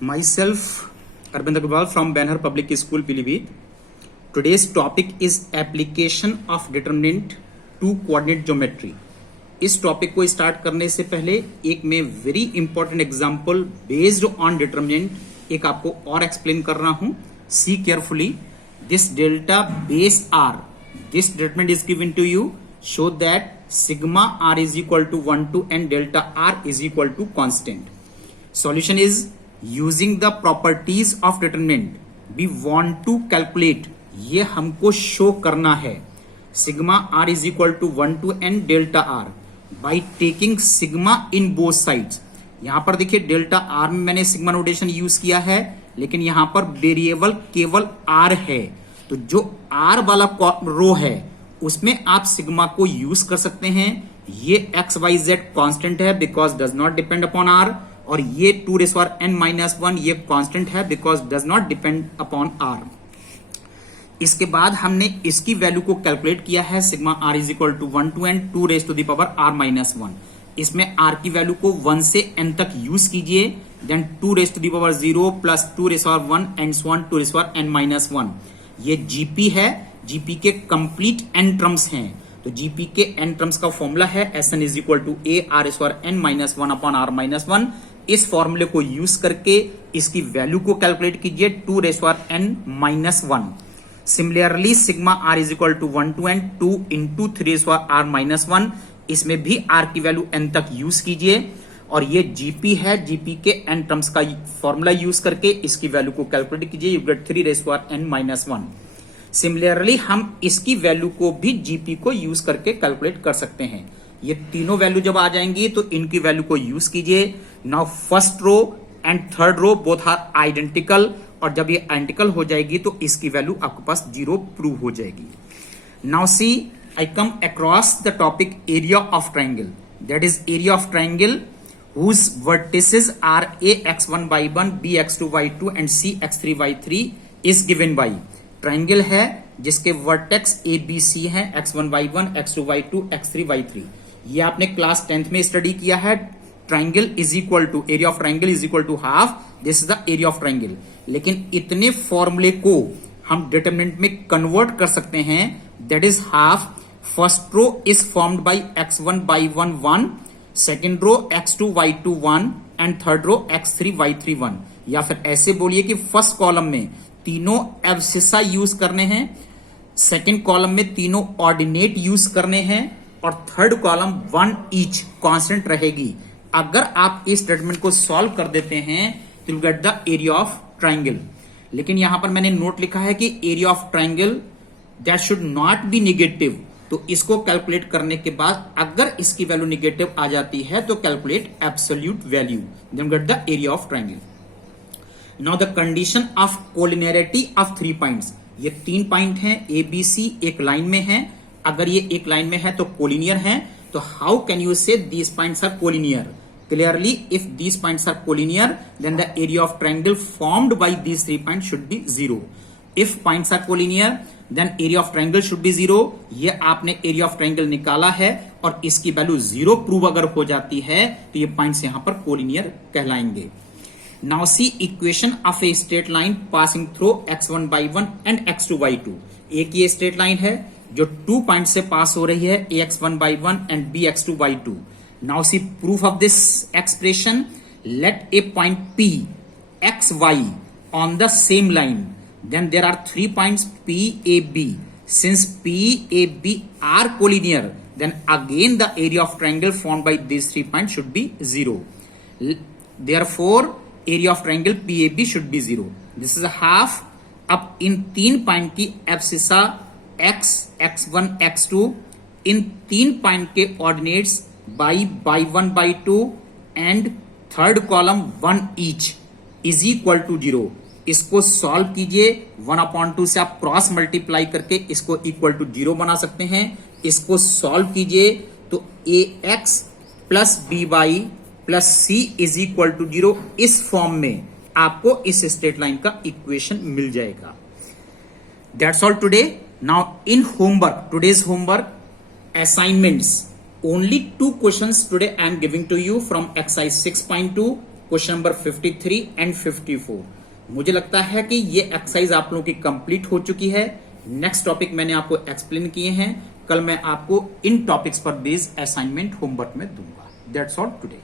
Myself, Arvind Agarwal from Banner Public School, Pilibhit. Today's topic is application of determinant to coordinate geometry. इस topic को start करने से पहले एक मैं very important example based on determinant एक आपको और एक्सप्लेन कर रहा हूं. See carefully. This delta base r, this determinant is given to you. Show that sigma r is equal to 1 to n delta r is equal to constant. Solution is using the properties of determinant we want to calculate. ये हमको show करना है sigma r is equal to 1 to n delta r by taking sigma in both sides. यहां पर देखिए delta R में मैंने sigma notation use किया है, लेकिन यहां पर वेरिएबल केवल आर है. तो जो आर वाला रो है उसमें आप सिग्मा को यूज कर सकते हैं. ये एक्स वाई जेड कॉन्स्टेंट है because does not depend upon r, और ये 2n-1 ये कांस्टेंट है because does not depend upon r. इसके बाद हमने इसकी वैल्यू को कैलकुलेट किया है. Sigma r is equal to 1 to n 2r-1. इसमें आर की वैल्यू को 1 से n तक यूज कीजिए. Then 2^0 plus 2^1 and so on 2n-1. ये जीपी है. जीपी के कंप्लीट n टर्म्स हैं. तो जीपी के n टर्म्स का फॉर्मूला है Sn is equal to ar^n-1 upon r-1. इस फॉर्मूले को यूज करके इसकी वैल्यू को कैलकुलेट कीजिए 2^n-1. Similarly sigma r is equal to 1 to n 2 into 3^r-1. इसमें भी आर की वैल्यू n तक यूज कीजिए. और ये जीपी है. जीपी के n टर्म्स का फॉर्मूला यूज करके इसकी वैल्यू को कैलकुलेट कीजिए. You get 3^n-1. सिमिलरली हम इसकी वैल्यू को भी जीपी को यूज करके कैलकुलेट कर सकते हैं. ये तीनों वैल्यू जब आ जाएंगी तो इनकी वैल्यू को यूज कीजिए. Now first row and third row both are identical, और जब ये आइडेंटिकल हो जाएगी तो इसकी वैल्यू आपके पास 0 प्रूव हो जाएगी. Now see I come across the topic area of triangle. That is area of triangle whose vertices are ax1y1, bx2y2 and cx3y3 is given by. Triangle है जिसके वर्टेक्स ए बी सी है, x1y1, x2y2, x3y3. ये आपने class 10th में study किया है. Triangle is equal to area of triangle is equal to half. This is the area of triangle. लेकिन इतने फॉर्मूले को हम डिटरमिनेंट में कन्वर्ट कर सकते हैं. That is half. First row is formed by x1y1 1, second row x2y2 1 and third row x3y3 1. या फिर ऐसे बोलिए कि फर्स्ट कॉलम में तीनों एब्सिसा यूज करने हैं, सेकेंड कॉलम में तीनों ऑर्डिनेट यूज करने हैं, और थर्ड कॉलम 1 ईच कांस्टेंट रहेगी. अगर आप इस स्टेटमेंट को सॉल्व कर देते हैं तो you get the area of triangle. लेकिन यहां पर मैंने नोट लिखा है कि area of triangle that should not be negative. तो इसको कैलकुलेट करने के बाद अगर इसकी वैल्यू निगेटिव आ जाती है तो calculate absolute value, then get the area of triangle. Now the condition of collinearity of 3 points. ये 3 पॉइंट हैं ए बी सी, एक लाइन में है. अगर ये एक लाइन में है तो कोलिनियर है. तो how can you say these points are collinear? Clearly if these points are collinear then the area of triangle formed by these 3 points should be 0. If points are collinear then area of triangle should be 0. ये आपने area of triangle निकाला है और इसकी value 0 prove अगर हो जाती है तो ये पॉइंट्स यहां पर कोलिनियर कहलाएंगे. Now see equation of a straight line passing through x1y1 and x2y2. एक ये स्ट्रेट लाइन है जो 2 पॉइंट से पास हो रही है, ax1y1 and bx2y2. Now see proof of this expression. Let a point P x y on the same line. Then there are 3 points P A B. Since P A B are collinear, then again the area of triangle formed by these 3 points should be 0. Therefore area of triangle PAB should be 0. This is half. अब इन 3 point की abscissa x, x1, x2, इन 3 point के ordinates by 1 by 2 and third column 1 each is equal to 0. इसको solve कीजिए. 1/2 से आप cross multiply करके इसको इक्वल टू 0 बना सकते हैं. इसको सॉल्व कीजिए तो ax plus by plus c is equal to 0. इस फॉर्म में आपको इस स्ट्रेट लाइन का इक्वेशन मिल जाएगा. That's all today. Now in homework, today's homework assignments, only 2 questions today I am giving to you from exercise 6.2 question number 53 and 54। मुझे लगता है कि ये एक्सरसाइज आप लोगों की कंप्लीट हो चुकी है। नेक्स्ट टॉपिक मैंने आपको एक्सप्लेन किए हैं, कल मैं आपको इन टॉपिक्स पर बेस्ड असाइनमेंट होमवर्क में दूंगा। That's all today.